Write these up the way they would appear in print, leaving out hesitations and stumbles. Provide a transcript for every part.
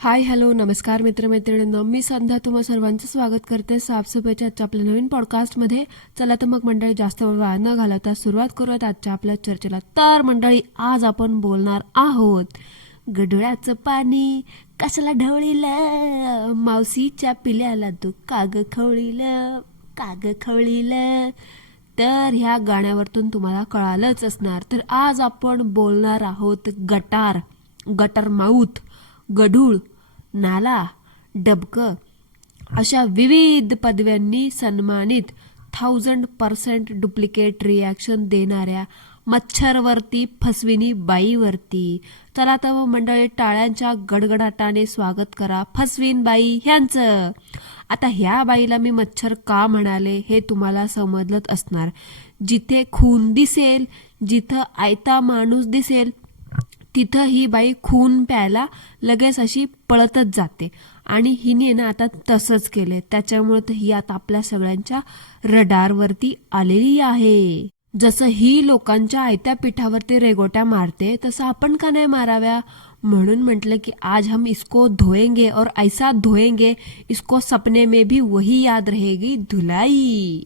Hi hello नमस्कार मित्रमैत्रिणींनो, मी संध्या तुम्हा सर्वांचं स्वागत करते साफसफाईच्या आजच्या आपल्या नवीन पॉडकास्टमध्ये. चला तर मग मंडळी, जास्त वेळ वाया न घालवता सुरुवात करूयात आजच्या आपल्या चर्चेला. तर मंडळी, आज आपण बोलणार आहोत गडोळ्याचं पाणी कशाला ढवळीलं, मावशीच्या पिल्याला तू काग खवळीलं. तर ह्या गाण्यावरतून तुम्हाला कळालंच असणार. तर आज आपण बोलणार आहोत गटर माऊथ, गढूळ, नाला, डबकं अशा विविध पदव्यांनी सन्मानित 1000% डुप्लिकेट रिॲक्शन देणाऱ्या मच्छरवरती फसविनी बाईवरती. चला तर मग मंडळी, टाळ्यांच्या गडगडाटाने स्वागत करा फसवीन बाई ह्यांचं. आता ह्या बाईला मी मच्छर का म्हणाले हे तुम्हाला समजलंच असणार. जिथे खून दिसेल, जिथं आयता माणूस दिसेल, तिथं ही बाई खून प्यायला लगेच अशी पळतच जाते. आणि हिने ना आता तसंच केले. त्याच्यामुळे तर ही आता आपल्या सगळ्यांच्या रडारवरती आलेली आहे. जसं ही लोकांच्या आयत्या पिठावरती रेगोट्या मारते, तसं आपण का नाही माराव्या. म्हणून म्हटलं की आज हम इसको धोएंगे और ऐसा धोएंगे इसको सपने में भी वही याद रहेगी धुलाई.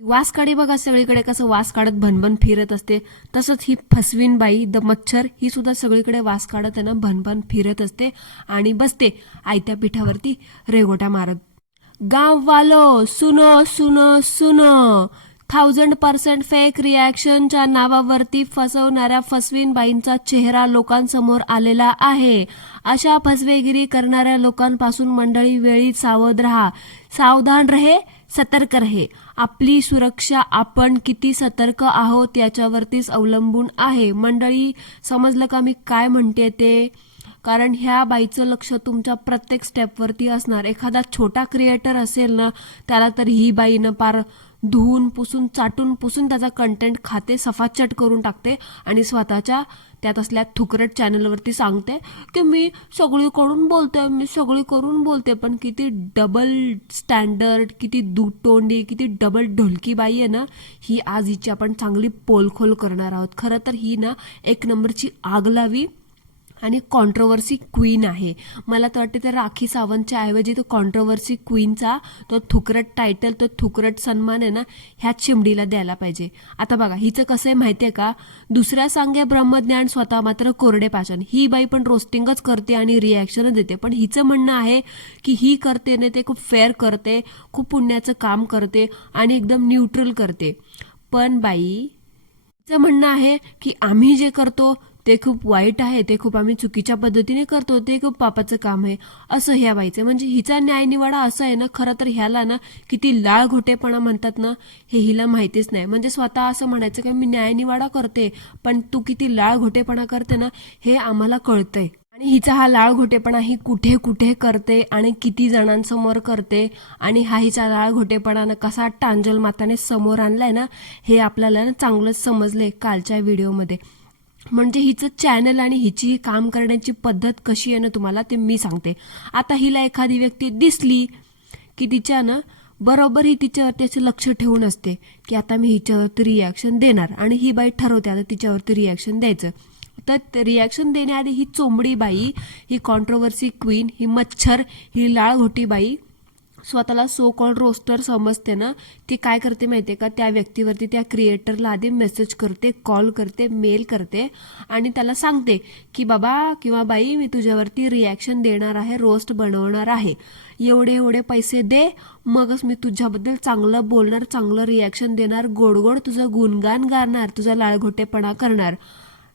वास काढी बघा, सगळीकडे कसं वास काढत भनभन फिरत असते, तसंच ही फसवीन बाई द मच्छर ही सुद्धा सगळीकडे वास काढत आहे ना भनभन फिरत असते आणि बसते आयत्या पिठावरती रेगोट्या मारत. गाव वालो सुनो सुनो सुनो, 1000% फेक रिॲक्शनच्या नावावरती फसवणाऱ्या फसवीन बाईंचा चेहरा लोकांसमोर आलेला आहे. अशा फसवेगिरी करणाऱ्या लोकांपासून मंडळी वेळी सावध राहा. सावधान रहे, सतर्क रहे. आपली सुरक्षा आपण किती सतर्क आहोत याच्यावरतीच अवलंबून आहे. मंडळी, समजलं का मी काय म्हणते ते? कारण ह्या बाईचं लक्ष तुमच्या प्रत्येक स्टेपवरती असणार. एखादा छोटा क्रिएटर असेल ना, त्याला तर ही बाईनं पार धुवून पुसून चाटून पुसून त्याचा कंटेंट खाते, सफाचट करून टाकते आणि स्वतःच्या त्यात असल्या थुकरट चॅनलवरती सांगते की मी सगळीकडून बोलते. पण किती डबल स्टँडर्ड, किती दुतोंडी, किती डबल ढोलकी बाई आहे ना ही. आज हिची आपण चांगली पोलखोल करणार आहोत. खरं तर ही ना एक नंबरची आग लावी आणि कॉन्ट्रोवर्सी क्वीन आहे. मला तर वाटते त्या राखी सावंतच्या ऐवजी तो कॉन्ट्रोवर्सी क्वीनचा तो थुकरट टायटल, तो थुकरट सन्मान आहे ना, ह्या चिमडीला द्यायला पाहिजे. आता बघा, हिचं कसं आहे माहितीये का? दुसऱ्या सांगे ब्रह्मज्ञान, स्वतः मात्र कोरडे पाषाण. ही बाई पण रोस्टिंगच करते आणि रिॲक्शन देते. पण हिचं म्हणणं आहे की ही करते ना ते खूप फेअर करते, खूप पुण्याचं काम करते आणि एकदम न्यूट्रल करते. पण बाई, हिचं म्हणणं आहे की आम्ही जे करतो ते खूप वाईट आहे, ते खूप आम्ही चुकीच्या पद्धतीने करतो, ते खूप पापाचं काम आहे, असं ह्या बाईचं. म्हणजे हिचा न्यायनिवाडा असं आहे ना. खरं तर ह्याला ना किती लाळ घोटेपणा म्हणतात ना, हे हिला माहितीच नाही. म्हणजे स्वतः असं म्हणायचं की मी न्यायनिवाडा करते, पण तू किती लाळ घोटेपणा करते ना हे आम्हाला कळतंय. आणि हिचा हा लाळ घोटेपणा ही कुठे कुठे करते आणि किती जणांसमोर करते आणि हा हिचा लाळ घोटेपणानं कसा टांजल माताने समोर आणलाय ना, हे आपल्याला ना चांगलंच समजले कालच्या व्हिडिओमध्ये. म्हणजे हिचं चॅनल आणि हिची काम करण्याची पद्धत कशी आहे ना, तुम्हाला ते मी सांगते. आता हिला एखादी व्यक्ती दिसली की तिच्या ना बरोबर ही तिच्यावरती असं लक्ष ठेवून असते की आता मी हिच्यावरती रिॲक्शन देणार. आणि ही बाई ठरवते आता तिच्यावरती रिॲक्शन द्यायचं. तर रिॲक्शन देण्याआधी ही चोंबडी बाई, ही कॉन्ट्रोवर्सी क्वीन, ही मच्छर, ही लाळघोटी बाई स्वतःला सो कॉल्ड रोस्टर समजते ना, ती काय करते माहितीये का? त्या व्यक्तीवरती, त्या क्रिएटरला आधी मेसेज करते, कॉल करते, मेल करते आणि त्याला सांगते की बाबा किंवा बाई, मी तुझ्यावरती रिॲक्शन देणार आहे, रोस्ट बनवणार आहे, एवढे पैसे दे, मगच मी तुझ्याबद्दल चांगलं बोलणार, चांगलं रिॲक्शन देणार, गोड गोड तुझं गुणगान गाणार, तुझा लाळघोटेपणा करणार.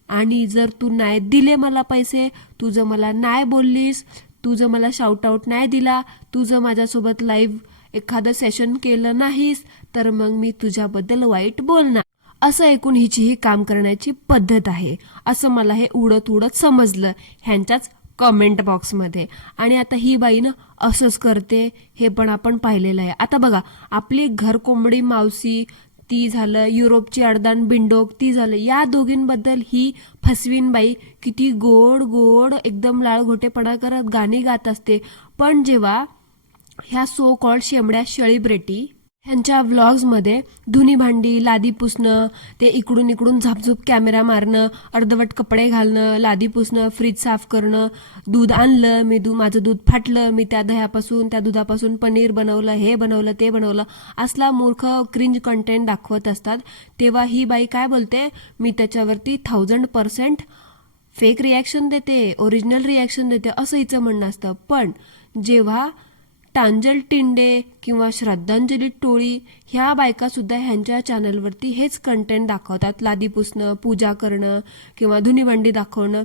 आणि जर तू नाही दिले मला पैसे, तू जर मला नाही बोललीस, तू जर मला शाउट आउट नाही दिला, तू जर माझ्यासोबत लाईव्ह एखादं सेशन केलं नाहीस, तर मग मी तुझ्याबद्दल वाईट बोलणार. असं ऐकून हिची ही काम करण्याची पद्धत आहे, असं मला हे उडत समजलं ह्यांच्याच कमेंट बॉक्समध्ये. आणि आता ही बाई ना असंच करते, हे पण आपण पाहिलेलं आहे. आता बघा, आपली घरकोंबडी मावशी ती झालं, युरोपची अडदान बिंडोक ती झालं, या दोघींबद्दल ही फसवीन बाई किती गोड गोड एकदम लाळघोटेपणा करत गाणी गात असते. पण जेव्हा ह्या सो कॉल्ड शेमड्या सेलिब्रिटी, ह्यांच्या व्लॉग्समध्ये धुनी भांडी, लादी पुसणं, ते इकडून इकडून झापझूप कॅमेरा मारणं, अर्धवट कपडे घालणं, लादी पुसणं, फ्रीज साफ करणं, दूध आणलं, माझं दूध फाटलं, मी त्या दह्यापासून त्या दुधापासून पनीर बनवलं, हे बनवलं, ते बनवलं, असला मूर्ख क्रिंज कंटेंट दाखवत असतात. तेव्हा ही बाई काय बोलते, मी त्याच्यावरती 1000% फेक रिॲक्शन देते, ओरिजिनल रिॲक्शन देते, असं हिचं म्हणणं असतं. पण जेव्हा टांजल टिंडे किंवा श्रद्धांजली टोळी ह्या बायका सुद्धा ह्यांच्या चॅनलवरती हेच कंटेंट दाखवतात, लादी पुसणं, पूजा करणं किंवा धुनीभांडी दाखवणं,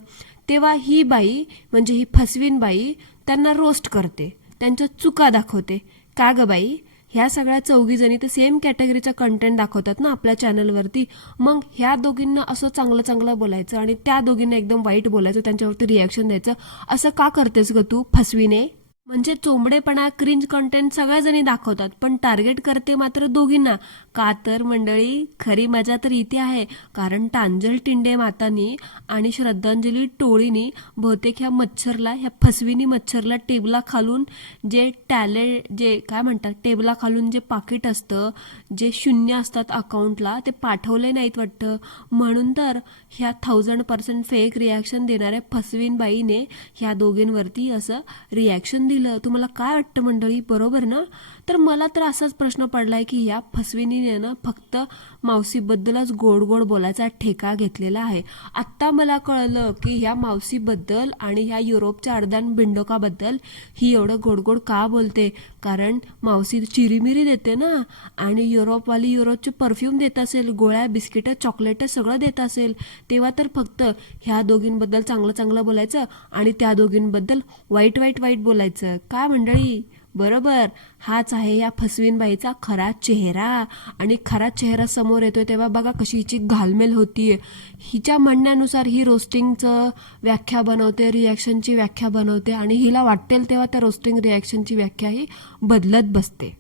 तेव्हा ही बाई म्हणजे ही फसवीन बाई त्यांना रोस्ट करते, त्यांच्या चुका दाखवते. का ग बाई, ह्या सगळ्या चौघी जणी तर सेम कॅटेगरीचा कंटेंट दाखवतात ना आपल्या चॅनलवरती, मग ह्या दोघींना असं चांगलं चांगलं बोलायचं आणि त्या दोघींना एकदम वाईट बोलायचं, त्यांच्यावरती रिॲक्शन द्यायचं, असं का करतेस ग तू फसवीने? म्हणजे चोंबडेपणा, क्रिंज कंटेंट सगळ्या जणी दाखवतात, पण टार्गेट करते मात्र दोघींना. का तर मंडळी, खरी मजा तर इथे आहे, कारण टांजल टिंडे मातानी आणि श्रद्धांजली टोळीनी बहुतेक ह्या फसविनी मच्छरला टेबला खालून जे काय म्हणतात, टेबला खालून जे पाकिट असतं, जे शून्य असतात अकाउंटला, ते पाठवले नाहीत वाटतं. म्हणून तर ह्या 1000% फेक रिॲक्शन देणाऱ्या फसवीन बाईने ह्या दोघींवरती असं रिॲक्शन दिलं. तुम्हाला काय वाटतं मंडळी, बरोबर ना? तर मला तर असाच प्रश्न पडलाय की या फसविनीने ना फक्त मावशीबद्दलच गोड गोड बोलायचा ठेका घेतलेला आहे. आत्ता मला कळलं की ह्या मावशीबद्दल आणि ह्या युरोपच्या अर्धान बिंडोकाबद्दल ही एवढं गोड गोड का बोलते, कारण मावशी चिरीमिरी देते ना, आणि युरोपवाली युरोपचे परफ्यूम देत असेल, गोळ्या, बिस्किटं, चॉकलेट सगळं देत असेल, तेव्हा तर फक्त ह्या दोघींबद्दल चांगलं चांगलं बोलायचं आणि त्या दोघींबद्दल वाईट वाईट वाईट बोलायचं. काय मंडळी, बरोबर? हाच आहे या फसवीन बाईचा खरा चेहरा. आणि खरा चेहरा समोर येतोय तेव्हा बघा कशी हिची घालमेल होतीये. हिच्या म्हणण्यानुसार ही रोस्टिंगचं व्याख्या बनवते, रिॲक्शनची व्याख्या बनवते, आणि हिला वाटेल तेव्हा त्या रोस्टिंग रिॲक्शनची व्याख्या ही बदलत बसते.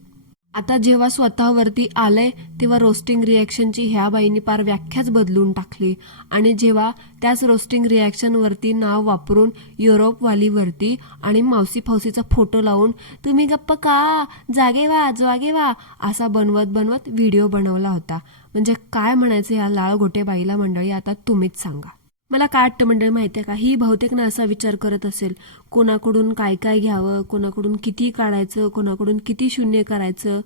आता जेव्हा स्वतःवरती आलंय तेव्हा रोस्टिंग रिॲक्शनची ह्या बाईंनी पार व्याख्याच बदलून टाकली, आणि जेव्हा त्याच रोस्टिंग रिॲक्शनवरती नाव वापरून युरोपवालीवरती आणि मावशी फौसीचा फोटो लावून तुम्ही गप्प का, जागे व्हा असा बनवत व्हिडिओ बनवला होता. म्हणजे काय म्हणायचं या लाळघोटे बाईला मंडळी, आता तुम्हीच सांगा. मला काय वाटतं मंडळी माहिती आहे का, ही बहुतेक ना असा विचार करत असेल, कोणाकडून काय काय घ्यावं, कोणाकडून किती काढायचं, कोणाकडून किती शून्य करायचं,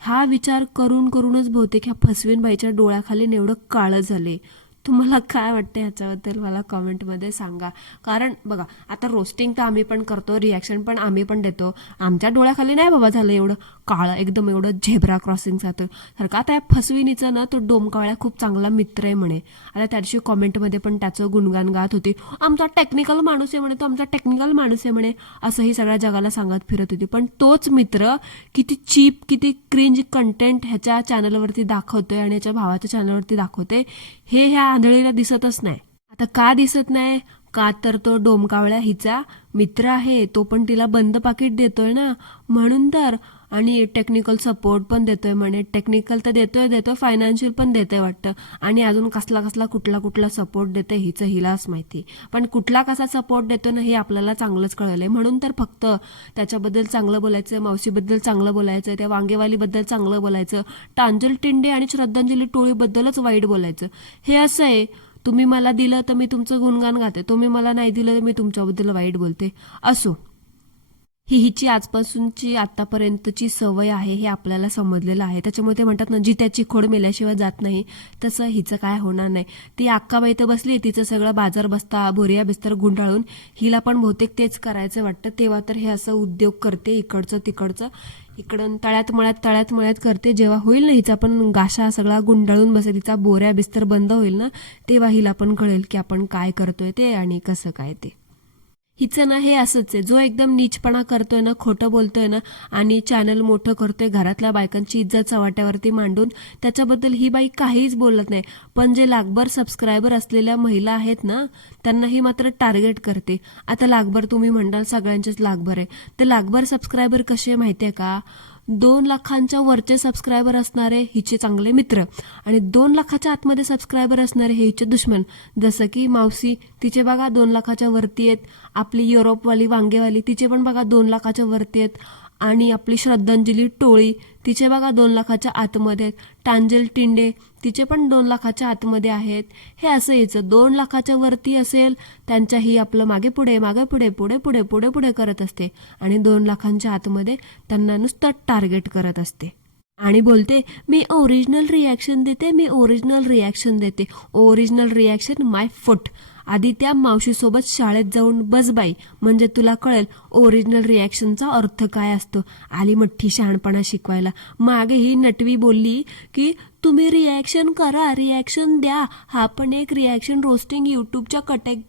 हा विचार करूनच बहुतेक ह्या फसवीन बाईच्या डोळ्याखाली एवढं काळं झाले. तुम्हाला काय वाटतं ह्याच्याबद्दल मला कॉमेंटमध्ये सांगा. कारण बघा, आता रोस्टिंग तर आम्ही पण करतो, रिॲक्शन पण आम्ही पण देतो, आमच्या डोळ्याखाली नाही बाबा झालं एवढं काळं, एकदम एवढं झेब्रा क्रॉसिंग जातं. तर का त्या फसविनीचं ना तो डोमकावळ्या खूप चांगला मित्र आहे म्हणे. आता त्या दिवशी कॉमेंटमध्ये पण त्याचं गुणगान गात होती, आमचा टेक्निकल माणूस आहे म्हणे, तो आमचा टेक्निकल माणूस आहे म्हणे, असंही सगळ्या जगाला सांगत फिरत होती. पण तोच मित्र किती चीप, किती क्रिंज कंटेंट ह्याच्या चॅनलवरती दाखवतोय आणि ह्याच्या भावाच्या चॅनलवरती दाखवतोय, हे ह्या आंधळीला दिसतच नाही. आता का दिसत नाही? का तर तो डोमकावळ्या हिचा मित्र आहे, तो पण तिला बंद पाकिट देतोय ना, म्हणून तर. आणि टेक्निकल सपोर्ट पण देतोय म्हणे, टेक्निकल तर देतोय, फायनान्शियल पण देतोय वाटतं, आणि अजून कसला कुठला सपोर्ट देतोय हिलाच माहिती. पण कुठला कसा सपोर्ट देतोय ना हे आपल्याला चांगलंच कळलंय. म्हणून तर फक्त त्याच्याबद्दल चांगलं बोलायचं, मावशीबद्दल चांगलं बोलायचं, त्या वांगेवालीबद्दल चांगलं बोलायचं, टांजल टिंडे आणि श्रद्धांजली टोळीबद्दलच वाईट बोलायचं. हे असं आहे, तुम्ही मला दिलं तर मी तुमचं गुणगान गाते, तुम्ही मला नाही दिलं तर मी तुमच्याबद्दल वाईट बोलते. असो, ही हिची आजपासूनची आतापर्यंतची सवय आहे हे आपल्याला समजलेलं आहे. त्याच्यामुळे ते म्हणतात ना, जित्याची खोड मेल्याशिवाय जात नाही, तसं हिचं काय होणार नाही. ती अक्काबाई तर बसली, तिचं सगळं बाजार बस्ता, बोरिया बिस्तर गुंडाळून, हिला पण बहुतेक तेच करायचं वाटतं. तेव्हा तर हे असं उद्योग करते, इकडचं इकडं तळ्यात मळ्यात करते. जेव्हा होईल ना हिचा पण गाशा सगळा गुंडाळून बसेल, तिचा बोऱ्या बिस्तर बंद होईल ना, तेव्हा हिला पण कळेल की आपण काय करतोय ते आणि कसं काय ते. हिचं ना हे असंच आहे, जो एकदम नीचपणा करतोय ना, खोटं बोलतोय ना, आणि चॅनल मोठं करतोय, घरातल्या बायकांची इज्जत चव्हाट्यावरती मांडून, त्याच्याबद्दल ही बाई काहीच बोलत नाही. पण जे लाखभर सबस्क्रायबर असलेल्या महिला आहेत ना, त्यांना ही मात्र टार्गेट करते. आता लाखभर तुम्ही म्हणाल सगळ्यांचेच लाखभर आहे, तर लाखभर सबस्क्रायबर कसे माहितीये का, 2 लाखांच्या वरचे सबस्क्रायबर असणारे हिचे चांगले मित्र, आणि 2 लाखाच्या आतमध्ये सबस्क्रायबर असणारे हे हिचे दुश्मन. जसं की मावशी, तिचे बघा 2 लाखाच्या वरती आहेत. आपली युरोपवाली वांगेवाली, तिचे पण बघा 2 लाखाच्या वरती आहेत. आणि आपली श्रद्धांजली टोळी तिचे बघा 2 लाखाच्या आतमध्ये आहेत. टांजल टिंडे तिचे पण 2 लाखाच्या आतमध्ये आहेत. हे असं यायचं 2 लाखाच्या वरती असेल त्यांच्याही आपलं मागे पुढे मागे पुढे पुढे पुढे पुढे पुढे करत असते आणि 2 लाखांच्या आतमध्ये त्यांना नुसतं टार्गेट करत असते आणि बोलते मी ओरिजिनल रिॲक्शन देते, मी ओरिजिनल रिॲक्शन देते. ओरिजिनल रिॲक्शन माय फुट. आधी त्या मावशीसोबत शाळेत जाऊन बस बाई, म्हणजे तुला कळेल ओरिजिनल रिॲक्शनचा अर्थ काय असतो. आली मोठी शहाणपणा शिकवायला. मागे ही नटवी बोलली की तुम्ही रिॲक्शन करा, रिॲक्शन द्या. हा पण एक रिॲक्शन रोस्टिंग यूट्यूबच्या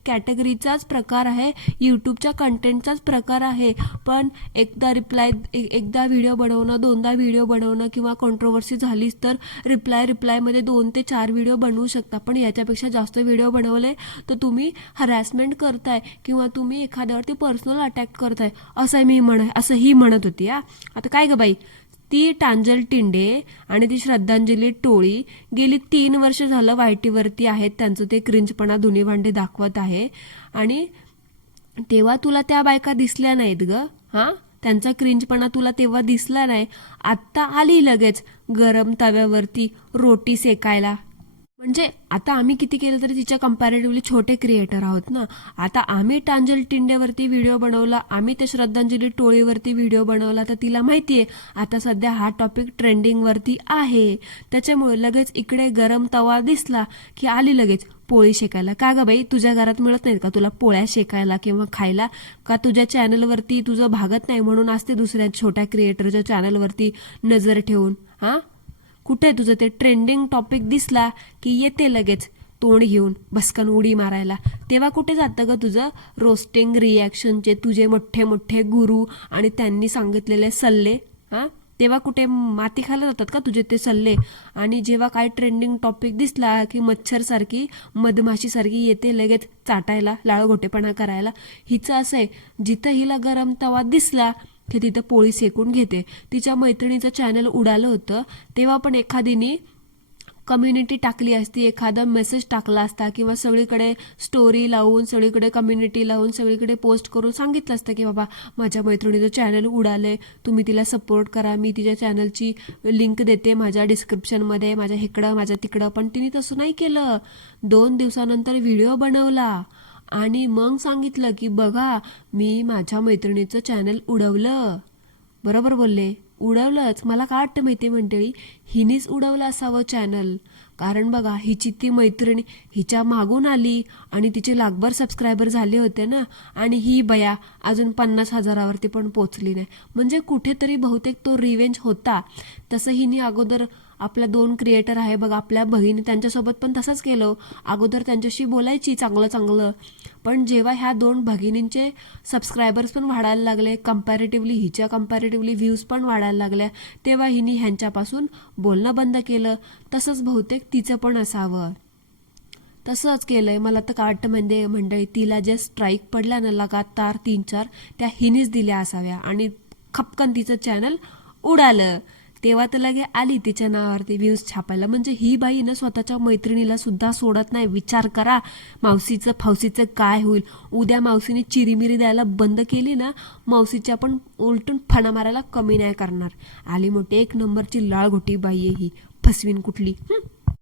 कॅटेगरीचाच प्रकार आहे, यूट्यूबच्या कंटेंटचाच प्रकार आहे. पण एकदा व्हिडिओ बनवणं, 2दा व्हिडिओ बनवणं किंवा कॉन्ट्रोवर्सी झालीच तर रिप्लायमध्ये 2 ते 4 व्हिडिओ बनवू शकता. पण याच्यापेक्षा जास्त व्हिडिओ बनवले तर तुम्ही हरॅसमेंट करताय किंवा तुम्ही एखाद्यावरती पर्सनल अटॅक करताय असं ही म्हणत होती. आता काय ग बाई, ती टांजल टिंडे आणि ती श्रद्धांजली टोळी गेली 3 वर्ष झालं वायटीवरती आहेत. त्यांचं ते क्रिंजपणा धुणी भांडे दाखवत आहे आणि तेव्हा तुला त्या बायका दिसल्या नाहीत ग. त्यांचा क्रिंजपणा तुला तेव्हा दिसला नाही. आत्ता आली लगेच गरम तव्यावरती रोटी सेकायला. म्हणजे आता आम्ही किती केलं तरी तिच्या कम्पॅरेटिव्हली छोटे क्रिएटर आहोत ना. आता आम्ही टांजल टिंडेवरती व्हिडिओ बनवला, आम्ही त्या श्रद्धांजली टोळीवरती व्हिडिओ बनवला, तर तिला माहितीये आता सध्या हा टॉपिक ट्रेंडिंगवरती आहे. त्याच्यामुळे लगेच इकडे गरम तवा दिसला की आली लगेच पोळी शेकायला. का ग बाई, तुझ्या घरात मिळत नाहीत का तुला पोळ्या शेकायला किंवा खायला? का तुझ्या चॅनलवरती तुझं भागत नाही म्हणून असते दुसऱ्या छोट्या क्रिएटरच्या चॅनलवरती नजर ठेवून? कुठे तुझं ते ट्रेंडिंग टॉपिक दिसला की येते लगेच तोंड घेऊन बसकन उडी मारायला. तेव्हा कुठे जातं ग तुझं रोस्टिंग रिॲक्शनचे तुझे मोठे मोठे गुरु आणि त्यांनी सांगितलेले सल्ले? तेव्हा कुठे माती खायला जातात का तुझे ते सल्ले? आणि जेव्हा काय ट्रेंडिंग टॉपिक दिसला की मच्छरसारखी मधमाशीसारखी येते लगेच चाटायला, लाळघोटेपणा करायला. हिचं असं आहे, जिथं हिला गरम तवा दिसला की तिथं पोळी सेकून घेते. तिच्या मैत्रिणीचं चॅनल उडालं होतं तेव्हा पण एखादीने कम्युनिटी टाकली असती, एखादा मेसेज टाकला असता किंवा सगळीकडे स्टोरी लावून, सगळीकडे कम्युनिटी लावून, सगळीकडे पोस्ट करून सांगितलं असतं की बाबा माझ्या मैत्रिणीचं चॅनल उडालंय, तुम्ही तिला सपोर्ट करा, मी तिच्या चॅनलची लिंक देते माझ्या डिस्क्रिप्शनमध्ये, माझ्या इकडं माझ्या तिकडं. पण तिने तसं नाही केलं. 2 दिवसानंतर व्हिडिओ बनवला आणि मग सांगितलं की बघा मी माझ्या मैत्रिणीचं चॅनल उडवलं. बरोबर बोलले, उडवलंच. मला काय वाटतं माहिती मंडळी, हिनीच उडवलं असावं चॅनल. कारण बघा हिची ती मैत्रिणी हिच्या मागून आली आणि तिचे लाखभर सबस्क्रायबर झाले होते ना, आणि ही बया अजून 50,000वरती पण पोचली नाही. म्हणजे कुठेतरी बहुतेक तो रिवेंज होता. तसं हिने अगोदर आपल्या 2 क्रिएटर आहे बघा, आपल्या बहिणी, त्यांच्यासोबत पण तसंच केलं. अगोदर त्यांच्याशी बोलायची चांगलं चांगलं, पण जेव्हा ह्या 2 भगिनींचे सबस्क्रायबर्स पण वाढायला लागले, हिच्या कम्पॅरेटिव्हली व्ह्यूज पण वाढायला लागल्या, तेव्हा हिने ह्यांच्यापासून बोलणं बंद केलं. तसंच बहुतेक तिचं पण असावं. तसंच केलंय. मला तर काय वाटतं म्हणजे मंडळी, तिला ज्या स्ट्राईक पडल्या ना लगातार 3-4, त्या हिनीच दिल्या असाव्या आणि खपकन तिचं चॅनल उडालं. तेव्हा तर लगे आली तिच्या नावावरती व्ह्यूज छापायला. म्हणजे ही बाई ना स्वतःच्या मैत्रिणीला सुद्धा सोडत नाही. विचार करा मावशीचं फावशीचं काय होईल. उद्या मावशीने चिरीमिरी द्यायला बंद केली ना, मावशीच्या पण उलटून फणा मारायला कमी नाही करणार. आली मोठी 1 नंबरची लाळघोटी बाई आहे ही, फसवीन कुठली.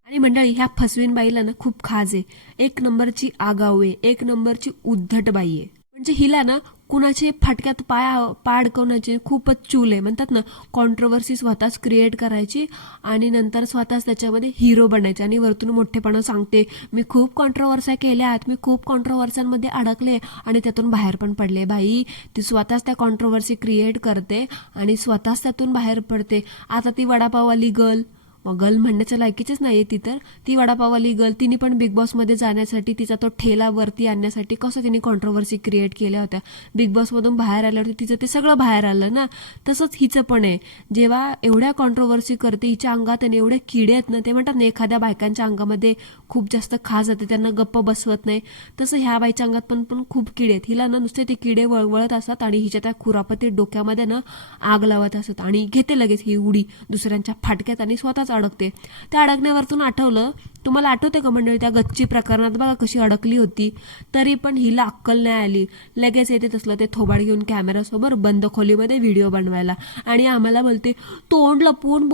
आणि मंडळी ह्या फसवीन बाईला ना खूप खाज आहे. 1 नंबरची आगाऊ आहे, 1 नंबरची उद्धट बाई आहे. म्हणजे हिला ना कुणाचे फाटक्यात पाय अडकवण्याचे खूपच चूल आहे. म्हणतात ना, कॉन्ट्रोवर्सी स्वतःच क्रिएट करायची आणि नंतर स्वतःच त्याच्यामध्ये हिरो बनायचे आणि वरतून मोठेपणा सांगते मी खूप कॉन्ट्रोवर्स्या केल्या आहेत, मी खूप कॉन्ट्रोवर्स्यांमध्ये अडकले आणि त्यातून बाहेर पण पडले. बाई ती स्वतःच त्या कॉन्ट्रोवर्सी क्रिएट करते आणि स्वतःच त्यातून बाहेर पडते. आता ती वडापाववाली गर्ल म्हणण्याच्या लायकीचीच नाहीये ती. तर ती वडापाववाली गर्ल, तिने पण बिग बॉसमध्ये जाण्यासाठी तिचा तो ठेला वरती आणण्यासाठी कसं तिने कॉन्ट्रोवर्सी क्रिएट केल्या होत्या. बिग बॉसमधून बाहेर आल्यावरती तिचं ते सगळं बाहेर आलं ना. तसंच हिचं पण आहे. जेव्हा एवढ्या कॉन्ट्रोवर्सी करते, हिच्या अंगात आणि एवढे किडे आहेत ना, ते म्हणतात ना एखाद्या बायकांच्या अंगामध्ये खूप जास्त खास जाते, त्यांना गप्प बसवत नाही, तसं ह्या बाईच्या अंगात पण खूप किडे आहेत. हिला ना नुसते ते किडे वळवळत असतात आणि हिच्या त्या खुरापती डोक्यामध्ये ना आग लावत असतात आणि घेते लगेच ही उडी दुसऱ्यांच्या फाटक्यात आणि स्वतःच अडकते. त्या अडकण्यावरतून आठवलं, तुम्हाला आठवते का मंडळी त्या गच्ची प्रकरणात बघा कशी अडकली होती, तरी पण हिला अक्कल नाही आली. लगेच येते तसलं ते थोबाड घेऊन कॅमेरासमोर बंद खोलीमध्ये व्हिडिओ बनवायला आणि आम्हाला बोलते तोंड लपवून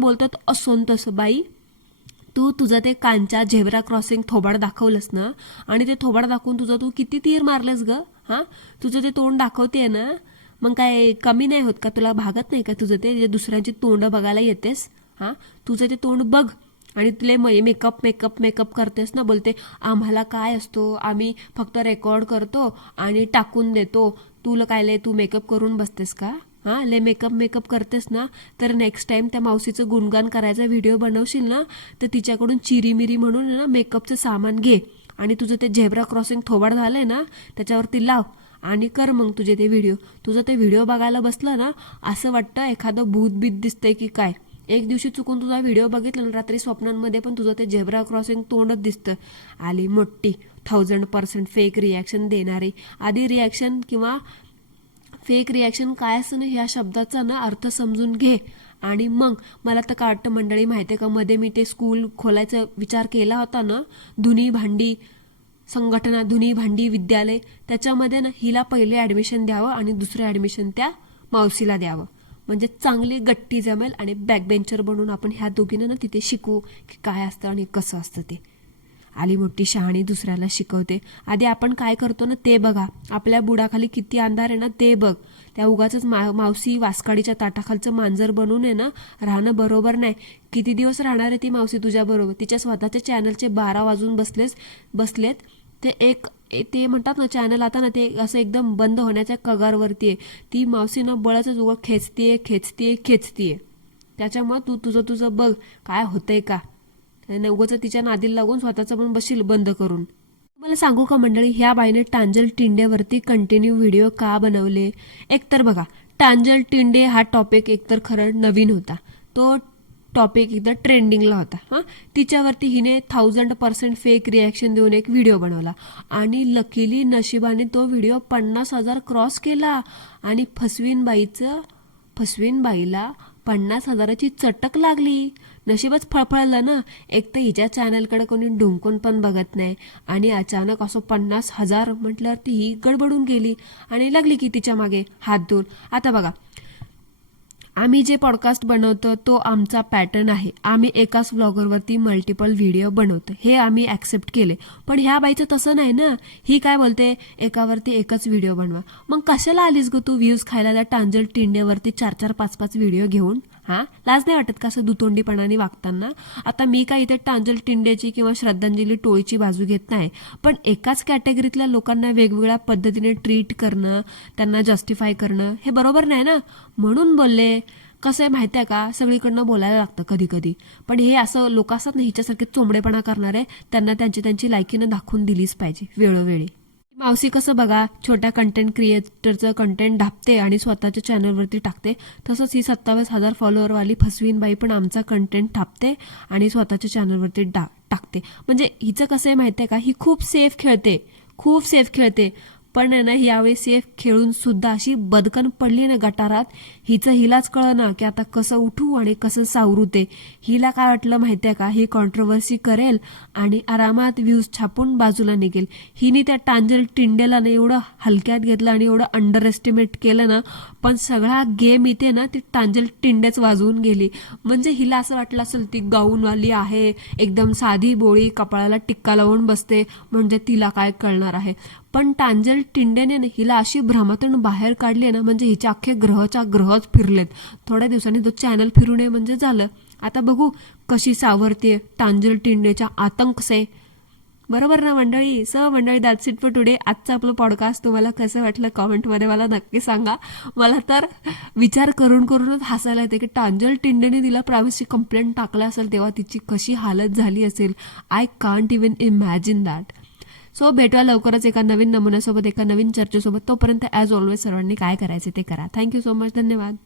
बोलतात असं तसं. बाई, तू तुझं ते कांच्या झेब्रा क्रॉसिंग थोबाड दाखवलंस ना, आणि ते थोबाड दाखवून तू किती तीर मारलंस ग. हां, तुझं ते तोंड दाखवते ना, मग काय कमी नाही होत का? तुला भागत नाही का तुझं ते दुसऱ्यांची तोंड बघायला येतेस? हां, तुझं ते तोंड बघ. आणि तुले मेकअप करतेस ना, बोलते आम्हाला काय असतो, आम्ही फक्त रेकॉर्ड करतो आणि टाकून देतो. तुला काय तू मेकअप करून बसतेस का? हां, मेकअप करतेस ना, तर नेक्स्ट टाइम त्या मावशीचं गुणगान करायचा व्हिडिओ बनवशील ना, तर तिच्याकडून चिरीमिरी म्हणून ना मेकअपचं सामान घे आणि तुझं ते झेब्रा क्रॉसिंग थोबाड झालंय ना, त्याच्यावरती लाव आणि कर मग तुझे ते व्हिडिओ. तुझं ते व्हिडिओ बघायला बसलं ना, असं वाटतं एखादं भूतबीत दिसतंय की काय. एक दिवशी चुकून तुझा व्हिडिओ बघितला ना रात्री स्वप्नांमध्ये, पण तुझं ते झेब्रा क्रॉसिंग तोंडच दिसतं. आली मोठी 1000% फेक रिॲक्शन देणारी. आधी रिॲक्शन किंवा फेक रिॲक्शन काय असतं ना, ह्या शब्दाचा ना अर्थ समजून घे. आणि मग मला तर काय वाटतं मंडळी माहिती आहे का, मध्ये मी ते स्कूल खोलायचा विचार केला होता ना, धुनी भांडी संघटना, धुनी भांडी विद्यालय, त्याच्यामध्ये ना हिला पहिले ॲडमिशन द्यावं आणि दुसरं ॲडमिशन त्या मावशीला द्यावं. म्हणजे चांगली गट्टी जमेल आणि बॅकबेंचर बनून आपण ह्या दोघींना ना तिथे शिकवू की काय असतं आणि कसं असतं ते. आली मोठी शहाणी दुसऱ्याला शिकवते. आधी आपण काय करतो ना ते बघा. आपल्या बुडाखाली किती अंधार आहे ना ते बघ. त्या उगाच मावशी वासकाडीच्या ताटाखालचं मांजर बनून आहे ना राहणं बरोबर नाही. किती दिवस राहणार आहे ती मावशी तुझ्या बरोबर? तिच्या स्वतःच्या चॅनलचे 12 वाजून बसलेत. ते म्हणतात ना चॅनल आता ना ते असं एकदम बंद होण्याच्या कगारवरती आहे. ती मावशी ना बळच उगा खेचतीये. त्याच्यामुळे तू तुझं बघ काय होतंय का. उगाच तिच्या नादीला लागून स्वतःचं पण बशील बंद करून. मला सांगू का मंडळी, ह्या बाईने टांजल टिंडेवरती कंटिन्यू व्हिडिओ का बनवले? एकतर बघा, टांजल टिंडे हा टॉपिक एकतर खरं नवीन होता. तो टॉपिक एकदा ट्रेंडिंगला होता. हां, तिच्यावरती हिने 1000% फेक रिॲक्शन देऊन एक व्हिडिओ बनवला आणि लकीली नशिबाने तो व्हिडिओ 50,000 क्रॉस केला आणि फसवीन बाईला 50,000ची चटक लागली. नशीबच फळफळलं ना. एक तर हिच्या चॅनलकडे कोणी डुंकून पण बघत नाही आणि अचानक असं 50,000 म्हटल्यावरती ही गडबडून गेली आणि लागली की तिच्या मागे हात धुवून. आता बघा, आम्ही जे पॉडकास्ट बनवतो तो आमचा पॅटर्न आहे. आम्ही एकाच व्लॉगरवरती मल्टिपल व्हिडिओ बनवतो, हे आम्ही ॲक्सेप्ट केले. पण ह्या बाईचं तसं नाही ना. ही काय बोलते, एकावरती एकच व्हिडिओ बनवा. मग कशाला आलीस गो तू व्ह्यूज खायला त्या टांजल टिंडेवरती 4-4, 5-5 व्हिडिओ घेऊन? हां, लाज नाही वाटत का असं दुतोंडीपणाने वागताना? आता मी काय इथे टांजल टिंडेची किंवा श्रद्धांजली टोळीची बाजू घेत नाही, पण एकाच कॅटेगरीतल्या लोकांना वेगवेगळ्या पद्धतीने ट्रीट करणं, त्यांना जस्टिफाय करणं हे बरोबर नाही ना. म्हणून बोलले. कसं आहे माहिती आहे का, सगळीकडनं बोलायला लागतं कधी कधी, पण हे असं लोक असतात ना हिच्यासारखे चोंबडेपणा करणारे, त्यांना त्यांची लायकीनं दाखवून दिलीच पाहिजे वेळोवेळी. मावशी कसं बघा, छोट्या कंटेंट क्रिएटरचं कंटेंट ढापते आणि स्वतःच्या चॅनलवरती टाकते, तसंच ही 27,000 फॉलोअरवाली फसवीन बाई पण आमचा कंटेंट ढापते आणि स्वतःच्या चॅनलवरती टाकते. म्हणजे हिचं कसं आहे माहिती आहे का, ही खूप सेफ खेळते. पण ना यावेळी सेफ खेळून सुद्धा अशी बदकन पडली ना गटारात, हिलाच कळ ना की आता कसं उठू आणि कसं सावरू ते. हिला काय वाटलं माहितीये का, ही कॉन्ट्रोवर्सी करेल आणि आरामात व्ह्यूज छापून बाजूला निघेल. हिने त्या टांजल टिंडेला ना एवढं हलक्यात घेतलं आणि एवढं अंडर एस्टिमेट केलं ना, पण सगळा गेम इथे ना ती टांजल टिंडेच वाजवून गेली. म्हणजे हिला असं वाटलं असेल ती गाऊनवाली आहे, एकदम साधी बोळी, कपाळाला टिक्का लावून बसते, म्हणजे तिला काय कळणार आहे. पण टांजल टिंडेने हिला अशी भ्रमातून बाहेर काढली ना, म्हणजे हिचे अख्खे ग्रहच फिरलेत. थोड्या दिवसांनी तो चॅनल फिरू नये म्हणजे झालं. आता बघू कशी सावरते टांजल टिंडेच्या आतंक से. बरोबर ना मंडळी? मंडळी, दॅट्स इट फॉर टुडे. आजचं आपलं पॉडकास्ट तुम्हाला कसं वाटलं कॉमेंटमध्ये मला नक्की सांगा. मला तर विचार करूनच हसायला येते की टांजल टिंडेने तिला प्रायव्हसी कंप्लेंट टाकला असेल तेव्हा तिची कशी हालत झाली असेल. I can't even imagine that. भेटूया लवकरच एका नवीन नमुन्यासोबत, एका नवीन चर्चेसोबत. तोपर्यंत ॲज ऑलवेज सर्वांनी काय करायचं ते करा. Thank you so much. धन्यवाद.